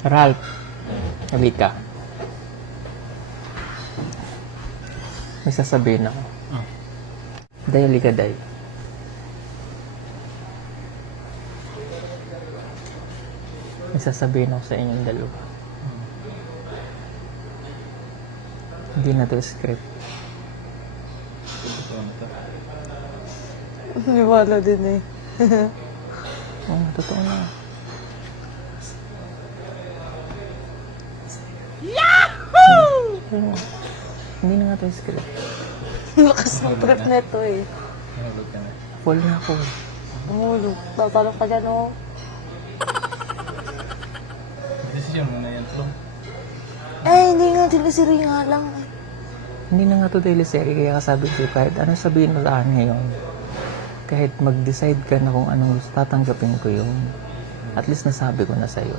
Ralph, nabit ka. May sasabihin ako. Day, halika, Day. May sasabihin ako sa inyong dalawa. Hindi na to script. Niwala din eh. Oo, totoo na. Yahoo! Hindi na nga to script. Lakas ng trip neto eh. Full na ako. Umulog. Tatalok ka dyan oh. Decision mo na yan, Tlo. Hindi nga. Tinisiri nga lang. Hindi na nga to teleserye, kaya kasabi ko kahit ano sabihin mo sa akin ngayon, kahit mag-decide ka na kung anong gusto, tatanggapin ko yun. At least nasabi ko na sa'yo.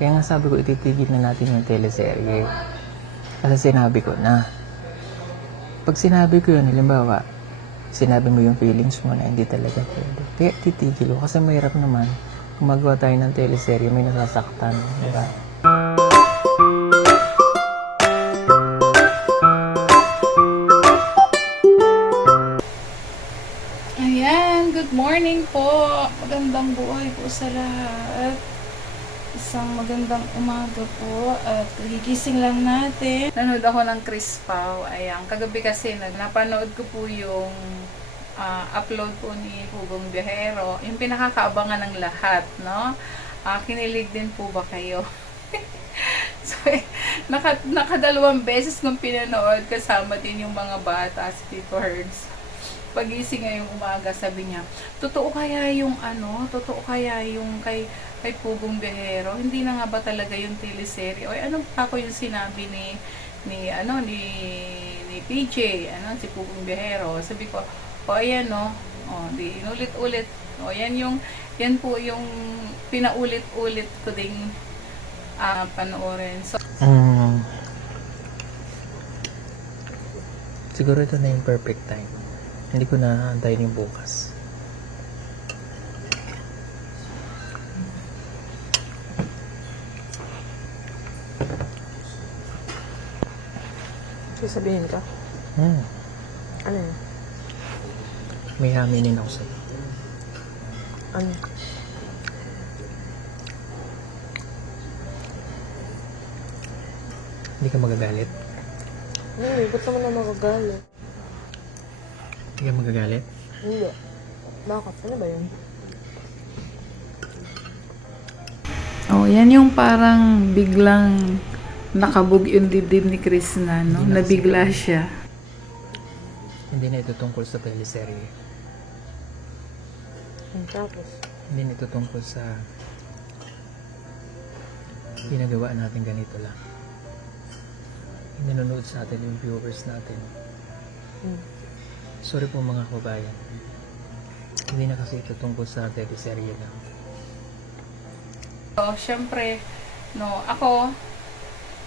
Kaya nga sabi ko, ititigil na natin yung teleserye. Kasi sinabi ko na. Pag sinabi ko yun, halimbawa, sinabi mo yung feelings mo na hindi talaga pwede. Kaya titigil ko. Kasi mahirap naman, kung magawa tayo ng teleserye, may nasasaktan. Diba? Ayan, good morning po. Magandang buhay po sa lahat. Isang magandang umaga po at gigising lang natin. Nanood ako ng Chris Pao. Ayan, kagabi kasi napanood ko po yung upload po ni Pugong Biyahero. Yung pinakakaabangan ng lahat, no? Kinilig din po ba kayo? So, nakadalawang beses kong pinanood kasama din yung mga bata, si Tito Herds. Pagising ngayong umaga, sabi niya, totoo kaya yung kay Pugong Biyahero? Hindi na nga ba talaga yung teleserye? O ano pa ko yung sinabi ni PJ, si Pugong Biyahero? Sabi ko, ayan no, di inulit-ulit. Yan po yung pinaulit-ulit ko ding panoorin. So, siguro ito na yung perfect time. Hindi ko na antayin yung bukas. Sasabihin ka? Ano yun? May haminin ako sa'yo. Ano? Hindi ka magagalit? Ba't naman na magagalit? Hindi ka magagalit? Hindi. Bakit? Ano ba yun? yan yung parang biglang nakabog yung dibdib ni Chris na, no? Nabigla siya. Hindi na ito tungkol sa teleserye. Tapos? Hindi na ito tungkol sa ginagawa natin ganito lang. Nanonood sa atin yung viewers natin. Sorry po mga kabayan. Hindi na kasi ito tungkol sa teleserye lang. So, syempre, no, ako,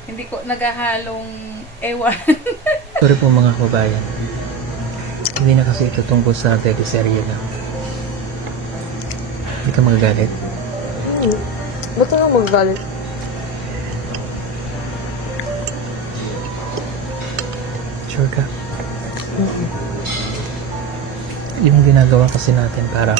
hindi ko naghahalong ewan. Sorry po mga kabayan. Hindi na kasi ito tungkol sa teleserye lang. Hindi ka magagalit. Ba't ka lang magagalit? Sure ka? Yung ginagawa kasi natin parang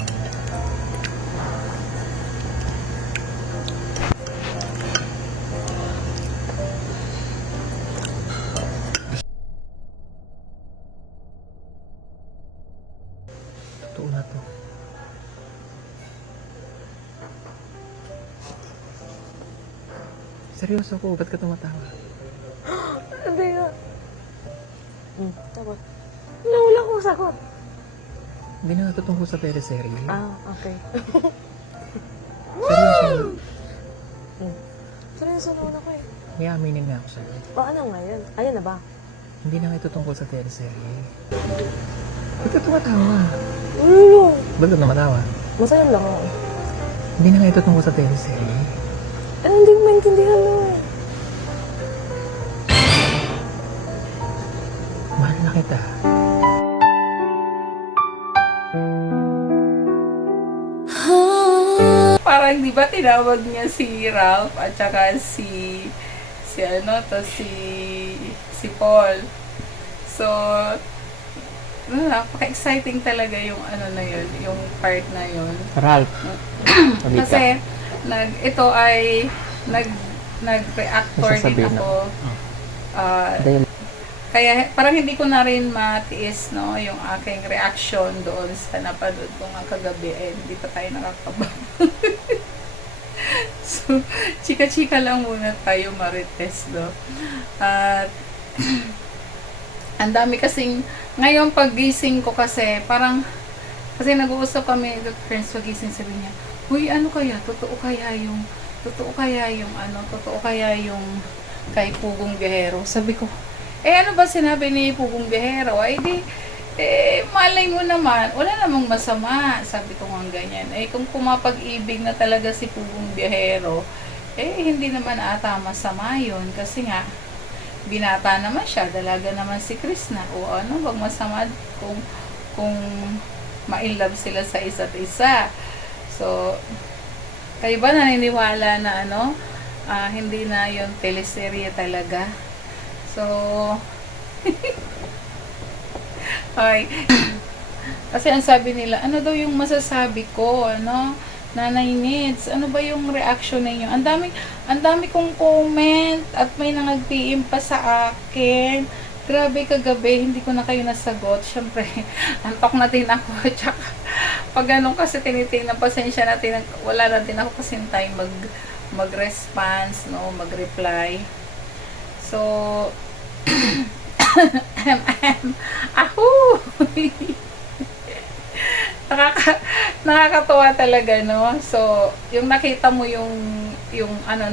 totoo na to. Seryoso ko, ba't ka tumatawa? Hindi nga. Tapos? Wala akong sagot. Hindi na ito tungkol sa teleserye. Okay. Seryoso, Seryoso naman ako eh. may aminin nga ako sa'yo. Ano ngayon? Ayan na ba? Hindi na ito tungkol sa teleserye. Ba't ka tumatawa? Ba't ka tumatawa? Masaya lang ako. Hindi na ito tungkol sa teleserye. Hindi ko maintindihan mo. Mahal na kita. Parang then, di ba, tinawag niya si Ralph at saka si Paul. So, napaka-exciting talaga yung ano na yun, yung part na yun. Ralph. Halika. Kasi, nag-reactor din Sasabihin ako. Dahil Kaya parang hindi ko na rin matiis, no, yung aking reaction doon sa napanood ko nga kagabi. Hindi pa tayo nakakabang. So, chika-chika lang muna tayo, Marites, no. At ang dami kasing, ngayon pagising ko kasi, parang, kasi nag-uusap kami, the friends, pagising, sabi niya, uy, ano kaya, totoo kaya yung kay Pugong Biyahero. Sabi ko, ano ba sinabi ni Pugong Biyahero? Ay di, malay mo naman, wala namang masama. Sabi ko nga ganyan. Kung pumapag-ibig na talaga si Pugong Biyahero, hindi naman ata masama yun. Kasi nga, binata naman siya, dalaga naman si Krishna. O ano bang masama kung ma-inlove sila sa isa't isa. So, kayo ba naniniwala na hindi na yun teleserye talaga? So, ay, kasi ang sabi nila, ano daw yung masasabi ko, Nanay Needs, ano ba yung reaction ninyo? Ang dami kong comment at may nag-PM pa sa akin. Grabe kagabi, hindi ko na kayo nasagot. Syempre, antok na din ako. Tsaka, pag ganun kasi tinitingnan, pasensya natin, wala na din ako kasi time mag-response, mag-reply. So, ahoo! Nakakatuwa talaga, no? So, yung nakita mo yung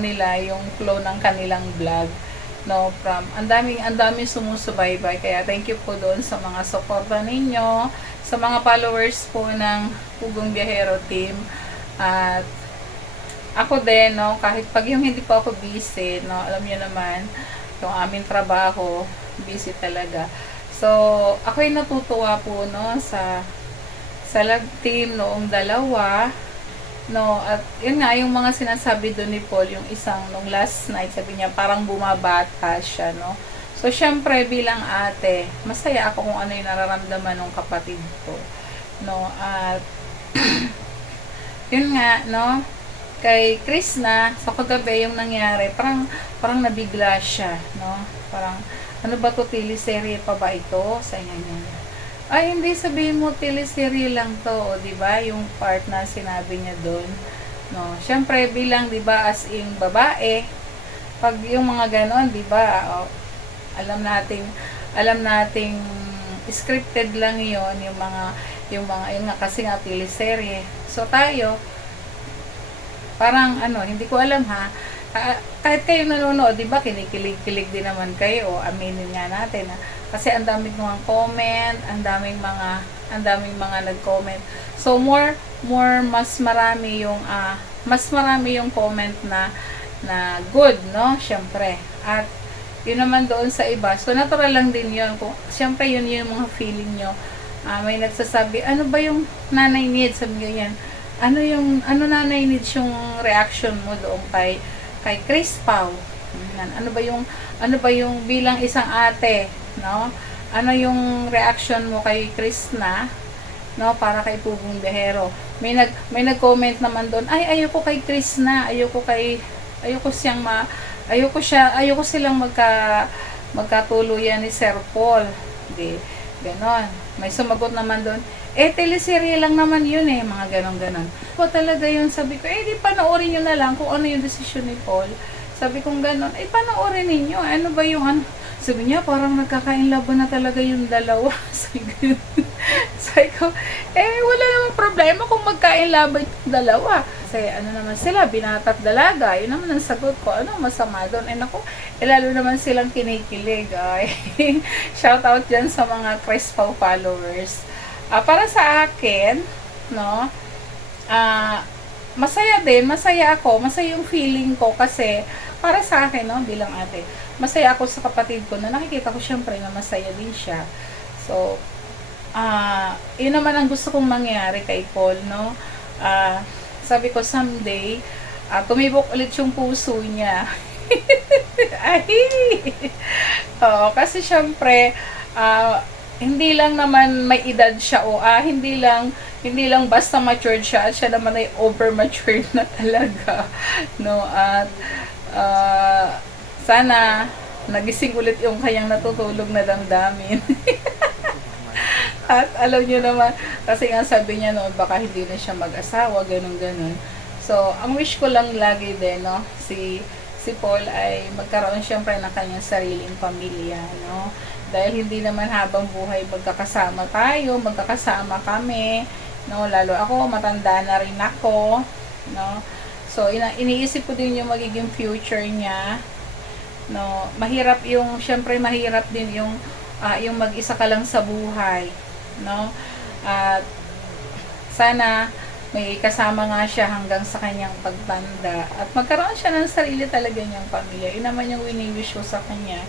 nila, yung flow ng kanilang vlog, no, from ang daming sumusubaybay, kaya thank you po doon sa mga suporta ninyo, sa mga followers po ng Pugong Biyahero team. At ako din, no, kahit pag yung hindi po ako busy, no, alam niyo naman, yung aming trabaho, busy talaga. So, ako'y natutuwa po, no, sa love team noong dalawa, no, at yun nga, yung mga sinasabi doon ni Paul, yung isang, nung last night, sabi niya, parang bumabata siya, no. So, syempre, bilang ate, masaya ako kung ano yung nararamdaman ng kapatid ko, no, at yun nga, no, kay Krishna, sa kagabi yung nangyari, parang nabigla siya, no, parang, ano ba to, teleserye pa ba ito? Sa niya. Ay, hindi, sabihin mo, teleserye lang to, o, diba, yung part na sinabi niya doon, no, syempre, bilang, diba, as in babae, pag yung mga ganon, diba, alam nating scripted lang yon, yung nga, kasi nga, teleserye. So, tayo, parang, hindi ko alam, ha, kahit kayo nanonood, di ba, kinikilig din naman kayo, o aminin nga natin, kasi ang daming mga comment, ang daming mga nag-comment. So, mas marami yung comment na good, no, syempre. At, yun naman doon sa iba, so natural lang din yun, syempre yun yung mga feeling nyo. May nagsasabi, ano ba yung Nanay Needs, sabi ganyan, ano Nanay Needs yung reaction mo doon kay Chris Pao? Ano ba yung bilang isang ate, no? Ano yung reaction mo kay Krishna, no, para kay Pugong Biyahero? May nag-comment naman doon, ay, ayoko kay Krishna, ayoko silang magkatuluyan ni Sir Paul. Di, ganon. May sumagot naman doon, teleserye lang naman yun, mga ganon. Po talaga yun, sabi ko, di panoorin nyo na lang kung ano yung desisyon ni Paul. Sabi kong ganon, panoorin ninyo, ano ba yung sabi niya, parang nagkakainlaban na talaga yung dalawa. Sabi ko, wala namang problema kung magkainlaban yung dalawa. Kasi naman sila, binata at dalaga. Yun naman ang sagot ko, ano masama doon? Naku, lalo naman silang kinikilig. Shout out dyan sa mga Crespo followers. Para sa akin, no, masaya ako, masaya yung feeling ko kasi para sa akin, no, bilang ate, masaya ako sa kapatid ko na nakikita ko syempre na masaya din siya. So, yun naman ang gusto kong mangyari kay Paul, no. sabi ko someday, tumibok ulit yung puso niya. Ay! Oo, kasi syempre, hindi lang naman may edad siya o hindi lang basta matured siya at siya naman ay over matured na talaga, no? At sana nagising ulit yung kanyang natutulog na damdamin. At alam niyo naman, kasi nga sabi niya noon, baka hindi na siya mag-asawa, ganun-ganun. So, ang wish ko lang lagi din, no, si Paul ay magkaroon siyempre ng kanyang sariling pamilya, no? Dahil hindi naman habang buhay magkakasama tayo, magkakasama kami, no? Lalo ako, matanda na rin ako, no? So, iniisip ko din yung magiging future niya, no? Siyempre mahirap din yung mag-isa ka lang sa buhay, no? At sana may kasama nga siya hanggang sa kanyang pagtanda at magkaroon siya ng sarili talaga niyang pamilya. Yun naman yung wini-wish ko sa kanya.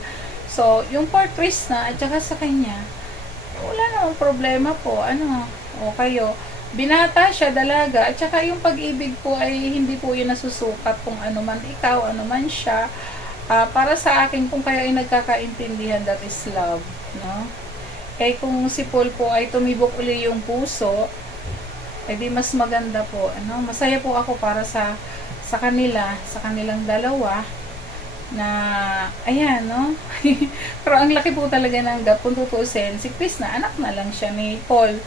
So, yung for Krishna at saka sa kanya, wala namang problema po. O kayo, binata siya, dalaga, at saka yung pag-ibig po ay hindi po yun nasusukat kung ano man ikaw, ano man siya. Para sa akin, kung kayo ay nagkakaintindihan, that is love, no? Kaya kung si Paul po ay tumibok uli yung puso, ay di mas maganda po, masaya po ako para sa kanilang dalawa, na, ayan, no? Pero ang laki po talaga ng gap, kung tutuusin, si Krishna, anak na lang siya ni Paul,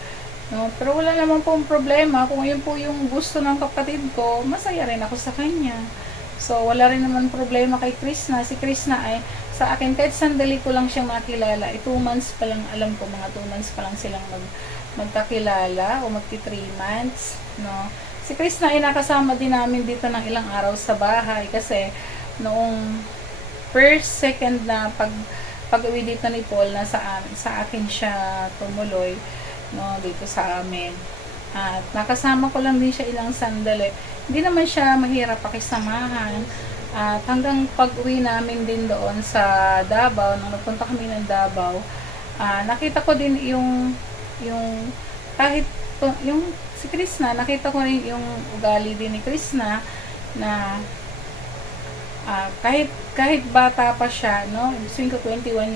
no? Pero wala naman pong problema, kung yun po yung gusto ng kapatid ko, masaya rin ako sa kanya. So, wala rin naman problema kay Krishna. Si Krishna ay, sa akin, kahit sandali ko lang siyang makilala, 2 months pa lang, alam ko, mga 2 months pa lang silang magkakilala, o magti 3 months, no? Si Krishna ay nakasama din namin dito ng ilang araw sa bahay, kasi, noong first, second na pag-uwi dito ni Paul, na sa akin siya tumuloy, no, dito sa amin. At nakasama ko lang din siya ilang sandali. Hindi naman siya mahirap pakisamahan. At hanggang pag-uwi namin din doon sa Davao, nung nagpunta kami ng Davao, nakita ko din yung si Krishna, nakita ko rin yung ugali din ni Krishna, na kahit bata pa siya, no, 21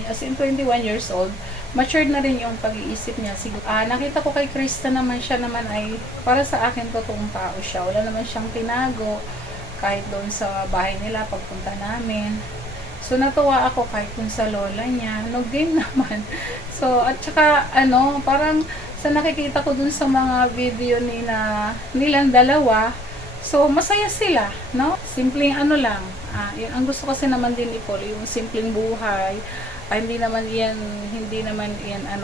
years old, matured na rin yung pag-iisip niya. Nakita ko kay Krista naman, siya naman ay, para sa akin, totoong tao siya. Wala naman siyang tinago, kahit doon sa bahay nila, pagpunta namin. So, natuwa ako kahit kung sa lola niya. No game naman. So, at saka, parang sa nakikita ko dun sa mga video nilang dalawa, so, masaya sila, no? Simpleng lang. Yun, ang gusto kasi naman din ni Paul, yung simpleng buhay. Hindi naman yan,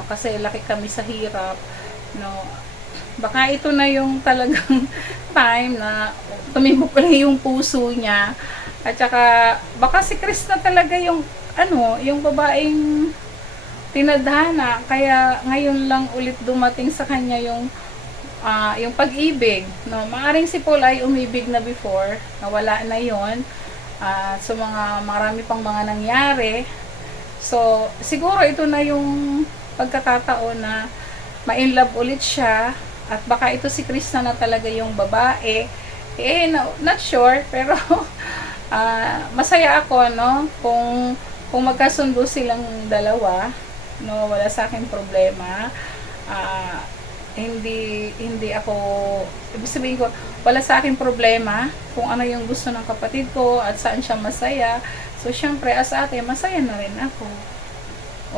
kasi laki kami sa hirap, no? Baka ito na yung talagang time na tumibok na yung puso niya. At saka, baka si Krishna talaga yung, yung babaeng tinadhana. Kaya ngayon lang ulit dumating sa kanya yung pag-ibig, no? Maaring si Paul ay umibig na before, nawala na yon. So marami pang mga nangyari. So siguro ito na yung pagkakataon na ma-inlove ulit siya, at baka ito si Krishna na talaga yung babae. Not sure, pero masaya ako, no? Kung magkasundo silang dalawa, no, wala sa akin problema. Hindi ako, ibig sabihin ko, wala sa akin problema kung ano yung gusto ng kapatid ko at saan siya masaya. So, syempre, as ate, masaya na rin ako.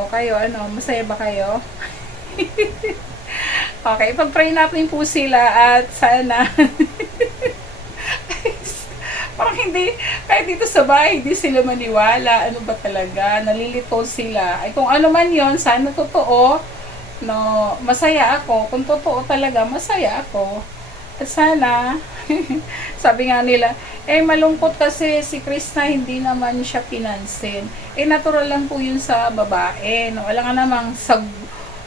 O kayo, masaya ba kayo? Okay, pag-pray natin po sila at sana parang hindi, kahit dito sa bahay, hindi sila maniwala. Ano ba talaga? Nalilito sila. Ay, kung ano man yon, sana totoo. No, masaya ako. Kung totoo talaga, masaya ako. At sana, sabi nga nila, malungkot kasi si Krishna, hindi naman siya pinansin. Natural lang po yun sa babae. No? Wala nga namang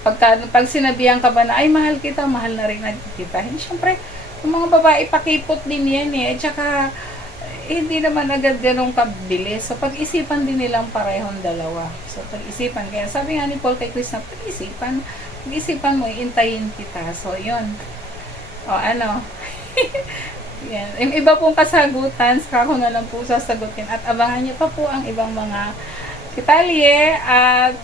pag sinabihan ka ba na, ay, mahal kita, mahal na rin kita. Siyempre, yung mga babae, pakipot din yan eh. At saka, hindi naman agad ganong kabilis. So, pag-isipan din nilang parehong dalawa. So, pag-isipan. Kaya sabi nga ni Paul kay Krishna, pag-isipan mo, iintayin kita. So, yun. O, Yan. Yung iba pong kasagutan, saka ko na lang po sasagutin. At abangan niyo pa po ang ibang mga detalye. At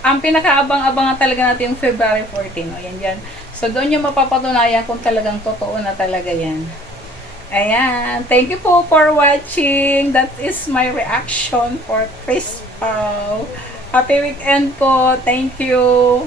ang pinakaabang-abangan talaga natin yung February 14. O, yan dyan. So, doon yung mapapatunayan kung talagang totoo na talaga yan. Ayan. Thank you po for watching. That is my reaction for Chris Pao. Happy weekend po. Thank you.